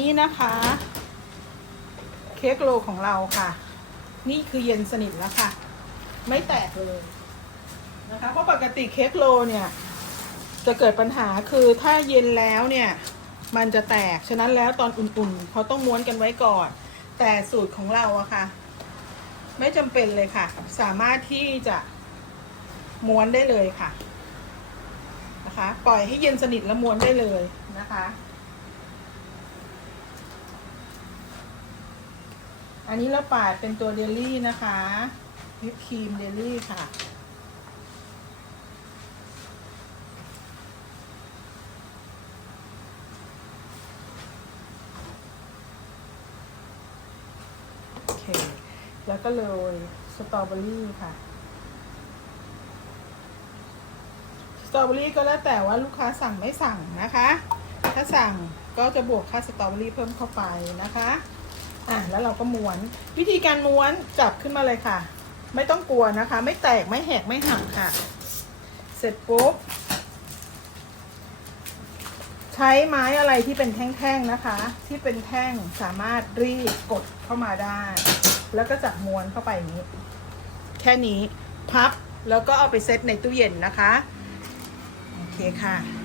นี่นะคะ เค้กโลของเราค่ะ นี่คือเย็นสนิทแล้วค่ะ ไม่แตกเลยนะคะ เพราะปกติเค้กโลเนี่ย จะเกิดปัญหาคือถ้าเย็นแล้วเนี่ย มันจะแตก ฉะนั้นแล้วตอนอุ่นๆ เขาต้องม้วนกันไว้ก่อน แต่สูตรของเราอะค่ะ ไม่จำเป็นเลยค่ะ สามารถที่จะม้วนได้เลยค่ะ นะคะ ปล่อยให้เย็นสนิทแล้วม้วนได้เลยนะคะ อันนี้เราปาดเป็นตัวเดลี่นะคะวิปครีมเดลี่ค่ะ โอเค แล้วก็โรยสตรอเบอรี่ค่ะสตรอเบอรี่ก็แล้วแต่ว่าลูกค้าสั่งไม่สั่งนะคะ ถ้าสั่งก็จะบวกค่าสตรอเบอรี่เพิ่มเข้าไปนะคะ อะแล้วเราก็ม้วน วิธีการม้วนจับขึ้นมาเลยค่ะ ไม่ต้องกลัวนะคะ ไม่แตกไม่แหกไม่หักค่ะ เสร็จปุ๊บ ใช้ไม้อะไรที่เป็นแท่งๆนะคะ ที่เป็นแท่งสามารถรีดกดเข้ามาได้ แล้วก็จับม้วนเข้าไปนี้ แค่นี้พับแล้วก็เอาไปเซตในตู้เย็นนะคะ โอเคค่ะ